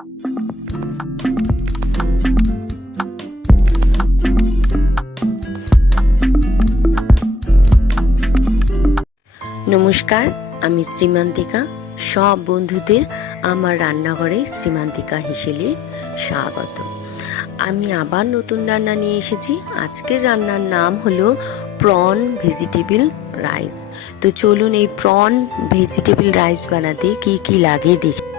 নমস্কার, আমি শ্রীমান্তিকা। সব বন্ধুদের আমার রান্নাঘরে শ্রীমান্তিকা হিসেলে স্বাগত। আমি আবার নতুন রান্না নিয়ে এসেছি। আজকের রান্নার নাম হলো প্রন ভেজিটেবল রাইস। তো চলুন এই প্রন ভেজিটেবল রাইস বানাতে কি কি লাগে দেখি।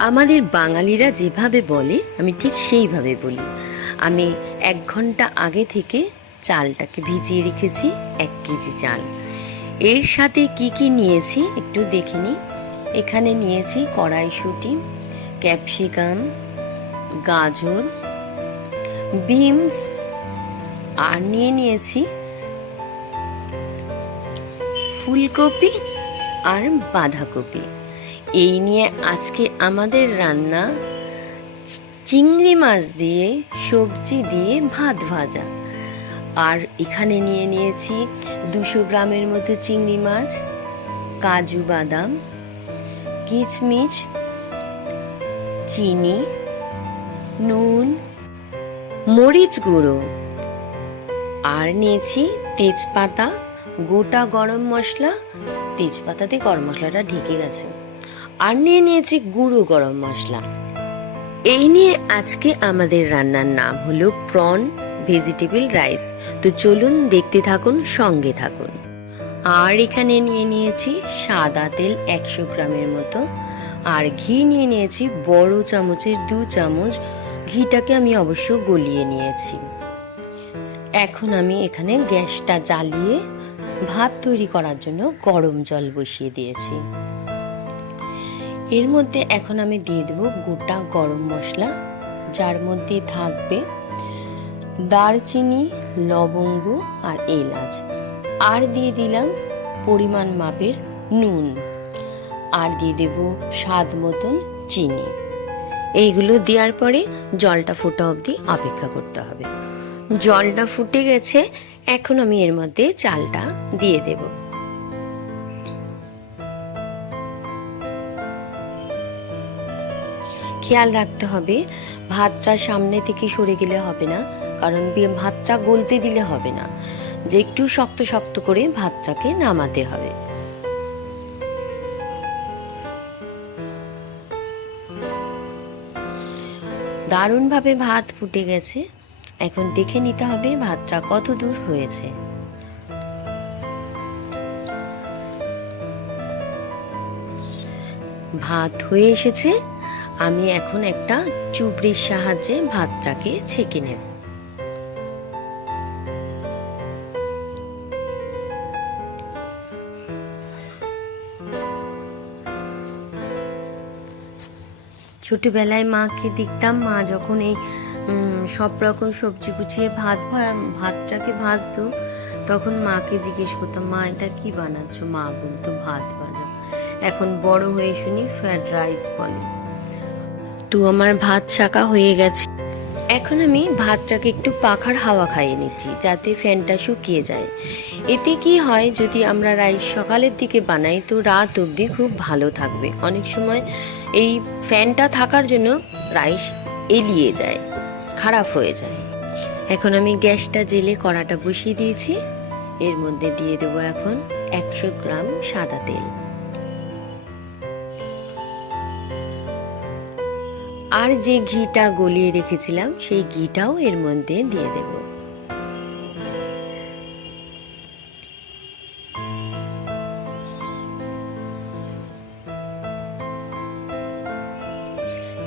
আমাদের বাঙালিরা যেভাবে বলে, আমি ঠিক সেইভাবে বলি। আমি এক ঘণ্টা আগে থেকে চালটাকে ভিজিয়ে রেখেছি, এক কেজি চাল। এর সাথে কি কি নিয়েছি একটু দেখে এখানে নিয়েছি কড়াইশুঁটি, ক্যাপসিকাম, গাজর বিনস আর নিয়ে নিয়েছি ফুলকপি আর বাঁধাকপি। এই নিয়ে আজকে আমাদের রান্না চিংড়ি মাছ দিয়ে, সবজি দিয়ে ভাত ভাজা। আর এখানে নিয়ে নিয়েছি দুশো গ্রামের মতো চিংড়ি মাছ, কাজু বাদাম, কিচমিচ, চিনি, নুন, মরিচ গুঁড়ো। আর নিয়েছি তেজপাতা, গোটা গরম মশলা। তেজপাতাতে গরম মশলাটা ঢেকে গেছে। আর নিয়ে নিয়েছি গুঁড়ো গরম মশলা। এই নিয়ে আজকে আমাদের রান্নার নাম হলো প্রন ভেজিটেবল রাইস। তো চলুন দেখতে থাকুন, সঙ্গে থাকুন। আর এখানে নিয়ে নিয়েছি সাদা তেল একশো গ্রামের মতো। আর ঘি নিয়ে নিয়েছি বড় চামচের দু চামচ। ঘিটাকে আমি অবশ্য গলিয়ে নিয়েছি। এখন আমি এখানে গ্যাসটা জ্বালিয়ে ভাত তৈরি করার জন্য গরম জল বসিয়ে দিয়েছি। এর মধ্যে এখন আমি দিয়ে দেবো গোটা গরম মশলা, যার মধ্যে থাকবে দারচিনি, লবঙ্গ আর এলাচ। আর দিয়ে দিলাম পরিমাণ মাপের নুন। আর দিয়ে দেব স্বাদ মতন চিনি। এইগুলো দেওয়ার পরে জলটা ফোটা অবধি অপেক্ষা করতে হবে। জলটা ফুটে গেছে, এখন আমি এর মধ্যে চালটা দিয়ে দেব। খেয়াল রাখতে হবে, ভাতটা সামনে থেকে সরে গেলে হবে না, কারণ ভাতটা গলতে দিলে হবে না। যে একটু শক্ত শক্ত করে ভাতটাকে নামাতে হবে। দারুণভাবে ভাত ফুটে গেছে। এখন দেখে নিতে হবে ভাতটা কত দূর হয়েছে। ভাত হয়ে এসেছে। আমি এখন একটা চুবড়ির সাহায্যে ভাতটাকে ছেঁকে নেব। ছোটবেলায় মাকে দেখতাম মা যখন এই সব রকম সবজি কুচিয়ে ভাত ভাতটাকে ভাজতো, তখন মাকে জিজ্ঞেস করতাম, মা, এটা কি বানাচ্ছ? মা বলতো, ভাত ভাজা। এখন বড় হয়ে শুনি ফ্রাইড রাইস বলে তো আমার ভাত শাকা হয়ে গেছে। এখন আমি ভাতটাকে একটু পাখার হাওয়া খাইয়ে নিচ্ছি, যাতে ফ্যানটা শুকিয়ে যায়। এতে কি হয়, যদি আমরা রাইস সকালের দিকে বানাই, তো রাত অবধি খুব ভালো থাকবে। অনেক সময় এই ফ্যানটা থাকার জন্য রাইস এলিয়ে যায়, খারাপ হয়ে যায়। এখন আমি গ্যাসটা জেলে কড়াটা বসিয়ে দিয়েছি। এর মধ্যে দিয়ে দেবো এখন একশো গ্রাম সাদা তেল। আর যে ঘিটা গলিয়ে রেখেছিলাম, সেই ঘিটাও এর মধ্যে দিয়ে দেব।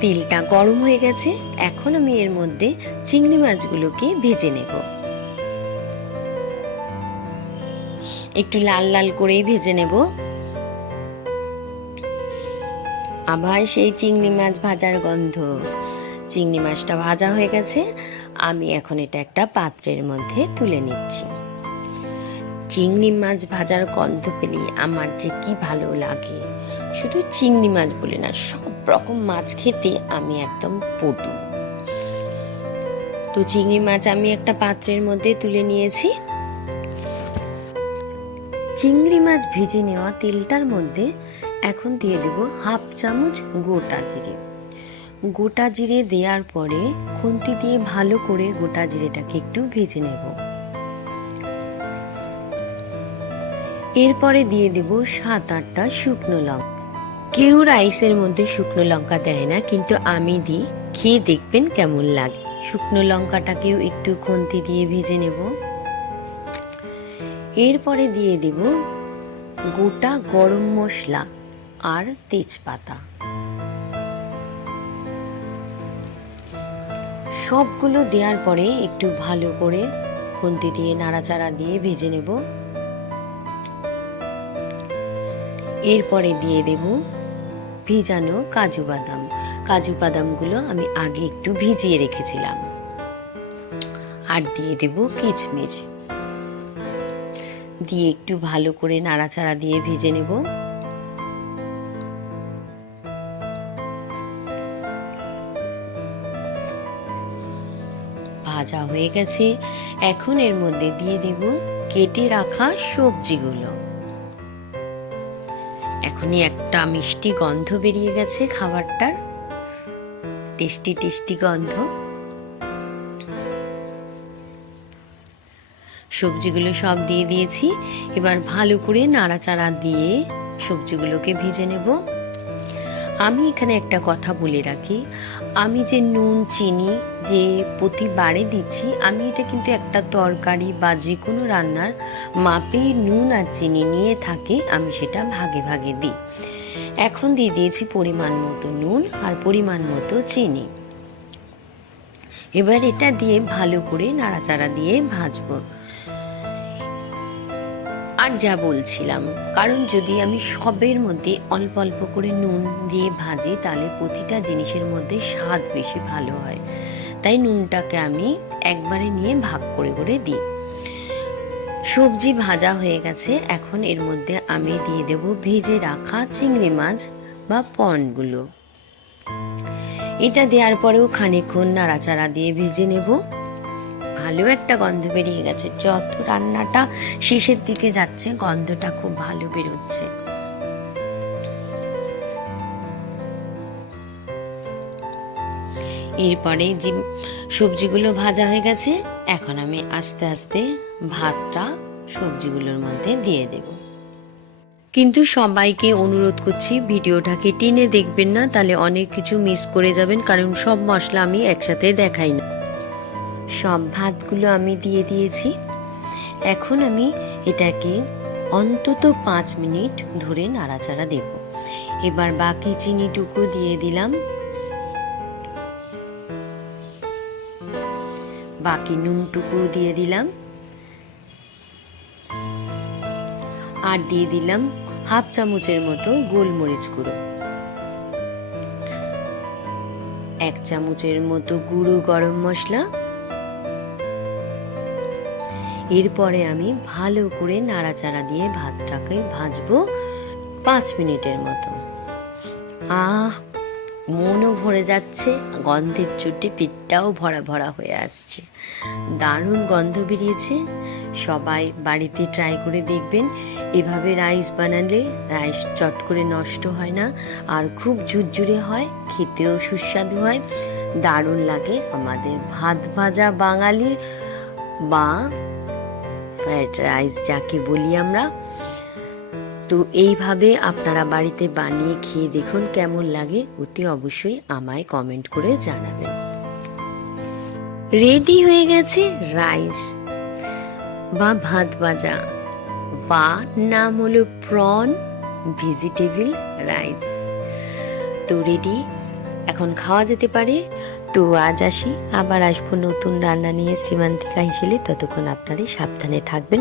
তেলটা গরম হয়ে গেছে, এখন আমি এর মধ্যে চিংড়ি মাছগুলোকে ভেজে নেব। একটু লাল লাল করেই ভেজে নেব। আবার সেই চিংড়ি মাছ ভাজার গন্ধ। চিংড়ি মাছটা ভাজা হয়ে গেছে। আমি এখন এটা একটা পাত্রের মধ্যে তুলে নিচ্ছি। চিংড়ি মাছ ভাজার গন্ধ পেলে আমার যে কি ভালো লাগে। শুধু চিংড়ি মাছ বলে না, সব রকম মাছ খেতে আমি একদম পটু। তো চিংড়ি মাছ আমি একটা পাত্রের মধ্যে তুলে নিয়েছি। চিংড়ি মাছ ভেজে নেওয়া তেলটার মধ্যে এখন দিয়ে দেব হাফ চামচ গোটা জিরে। গোটা জিরে দেওয়ার পরে খুন্তি দিয়ে ভালো করে গোটা জিরেটাকে একটু ভেজে নেব। এরপরে দিয়ে দেব সাত আটটা শুকনো লঙ্কা। কেউ রাইসের মধ্যে শুকনো লঙ্কা দেয় না, কিন্তু আমি দিই। খেয়ে দেখবেন কেমন লাগে। শুকনো লঙ্কাটাকেও একটু খুন্তি দিয়ে ভেজে নেব। এরপরে দিয়ে দেব গোটা গরম মশলা। আর তেজপাতা। সবগুলো দেওয়ার পরে একটু ভালো করে খুন্তি দিয়ে নাড়াচাড়া দিয়ে ভেজে নেব। এরপরে দিয়ে দেব ভিজানো কাজু বাদাম। কাজু বাদামগুলো আমি আগে একটু ভিজিয়ে রেখেছিলাম। আর দিয়ে দেব কিচমিচ। দিয়ে একটু ভালো করে নাড়াচাড়া দিয়ে ভেজে নেব। ভাজা হয়ে গেছে। এখন এর মধ্যে দিয়ে দেব কেটে রাখা সবজিগুলো। এখনই একটা মিষ্টি গন্ধ বেরিয়ে গেছে খাবারটার। টেস্টি টেস্টি গন্ধ। সবজিগুলো সব দিয়ে দিয়েছি। এবার ভালো করে নাড়াচাড়া দিয়ে সবজিগুলোকে ভেজে নেব। আমি এখানে একটা কথা বলে রাখি। আমি যে নুন, চিনি যে প্রতিবারে দিচ্ছি, আমি এটা কিন্তু একটা তরকারি বা যে কোনো রান্নার মাপে নুন আর চিনি নিয়ে থাকে, আমি সেটা ভাগে ভাগে দিই। এখন দিয়ে দিয়েছি পরিমাণ মতো নুন আর পরিমাণ মতো চিনি। এবার এটা দিয়ে ভালো করে নাড়াচাড়া দিয়ে ভাজবো। আর যা বলছিলাম। কারণ যদি আমি সবের মধ্যে অল্প অল্প করে নুন দিয়ে ভাজি, তাহলে প্রতিটা জিনিসের মধ্যে স্বাদ বেশি ভালো হয়। তাই নুনটাকে আমি একবারে নিয়ে ভাগ করে করে দিই। সবজি ভাজা হয়ে গেছে। এখন এর মধ্যে আমি দিয়ে দেব ভেজে রাখা চিংড়ি মাছ বা পনগুলো এটা দেওয়ার পরেও খানিকক্ষণ নাড়াচাড়া দিয়ে ভেজে নেব। ভালো একটা গন্ধ বেরিয়ে গেছে। যত রান্নাটা শেষের দিকে যাচ্ছে, গন্ধটা খুব ভালো বেরোচ্ছে। এরপরে যে সবজিগুলো ভাজা হয়ে গেছে, এখন আমি আস্তে আস্তে ভাতটা সবজিগুলোর মধ্যে দিয়ে দেব। কিন্তু সবাইকে অনুরোধ করছি, ভিডিওটাকে টেনে দেখবেন না, তাহলে অনেক কিছু মিস করে যাবেন, কারণ সব মশলা আমি একসাথে দেখাই না। সব ভাতগুলো আমি দিয়ে দিয়েছি। এখন আমি এটাকে অন্তত পাঁচ মিনিট ধরে নাড়াচাড়া দেব। এবার বাকি চিনিটুকু দিয়ে দিলাম। বাকি নুনটুকু দিয়ে দিলাম। আর দিয়ে দিলাম হাফ চামচের মতো গোলমরিচ গুঁড়ো। এক চামচের মতো গুঁড়ো গরম মশলা। এরপরে আমি ভালো করে নাড়াচাড়া দিয়ে ভাতটাকে ভাজবো পাঁচ মিনিটের মতো। আহ, মনও ভরে যাচ্ছে, গন্ধের চুটে পিঠটাও ভরা ভরা হয়ে আসছে। দারুণ গন্ধ বেরিয়েছে। সবাই বাড়িতে ট্রাই করে দেখবেন, এভাবে রাইস বানালে রাইস চট করে নষ্ট হয় না, আর খুব ঝুরঝুরে হয়, খেতেও সুস্বাদু হয়। দারুণ লাগে আমাদের ভাত ভাজা বাঙালির বা ফ্রাইড রাইস যাকে বলি আমরা। তো এইভাবে আপনারা বাড়িতে বানিয়ে খেয়ে দেখুন কেমন লাগে, অতি অবশ্যই আমায় কমেন্ট করে জানাবেন। রেডি হয়ে গেছে রাইস বা ভাত ভাজা বা নাম হলো প্রন ভেজিটেবল রাইস তো রেডি এখন খাওয়া যেতে পারে। তো আজ আসি। আবার আসব নতুন রান্না নিয়ে শ্রীমান্তিকা হিসেবে। ততক্ষণ আপনারই সাবধানে থাকবেন।